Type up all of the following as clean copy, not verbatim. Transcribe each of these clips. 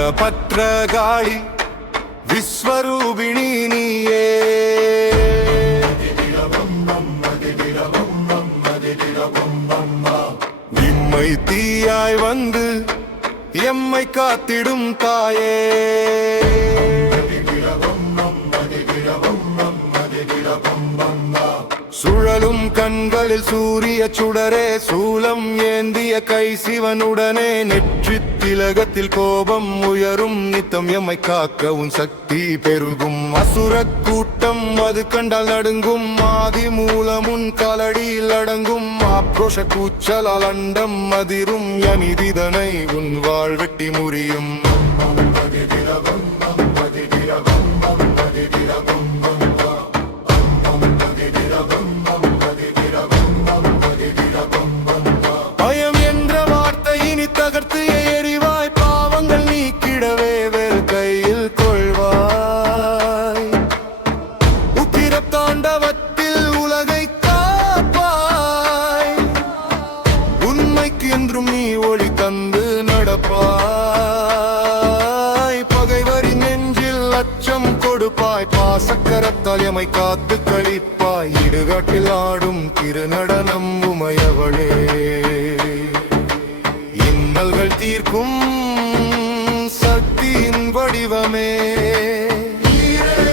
வீரபத்ரகாளி விஸ்வரூபிணி நீயே இம்மை தீயாய் வந்து எம்மை காத்திடும் தாயே சுழலும் கண்களில் சூரிய சுடரே சூலம் ஏந்திய கை சிவனுடனே நெற்றி திலகத்தில் கோபம் உயரும் நித்தம் எம்மை காக்க உன் சக்தி பெருகும் அசுர கூட்டம் அது கண்டால் நடுங்கும் ஆதி மூலமுன் காலடியில் அடங்கும் ஆக்ரோஷ கூச்சலால் அண்டம் அதிரும் அநீதிதனை உன் வாழ் வெட்டி முறியும் என்றும் நீ ஒளி தந்து நடப்பாய் பகைவரின் நெஞ்சில் அச்சம் கொடுப்பாய் பாசக்கரத்தால் எமை காத்து கழிப்பாய் இடுகாட்டில் ஆடும் திருநடனம் உமையவளே இன்னல்கள் தீர்க்கும் சக்தியின் வடிவமே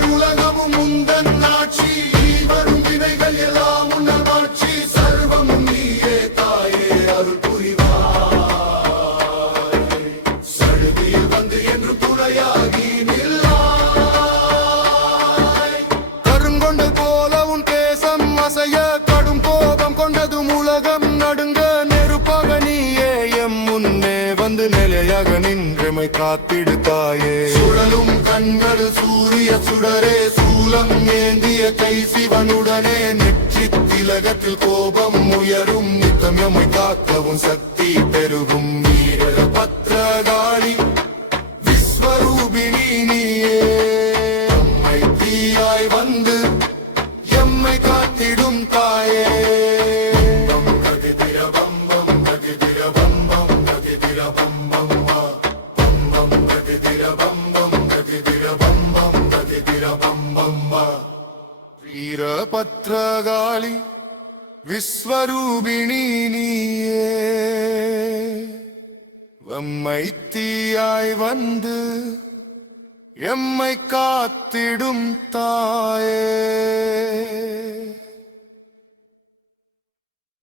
உலகமும் முந்தன் ஆட்சி வரும் வினைகள் எல்லாம் உன்னல் ஆட்சி சர்வமும் நீயே தாயே அருள் நிலையாக நின்றமை காத்திடு தாயே சுழலும் கண்கள் சூரிய சுடரே சூலம் ஏந்திய கை சிவனுடனே நெற்றி திலகத்தில் கோபம் உயரும் நித்தம் எம்மை காக்கவும் சக்தி பெருகும் வீரபத்ரகாளி விஸ்வரூபிணி நீயே எம்மை தீயாய் வந்து எம்மை காத்திடும் தாயே வீரபத்ரகாளி விஸ்வரூபிணி நீயே எம்மை தீயாய் வந்து எம்மை காத்திடும் தாயே.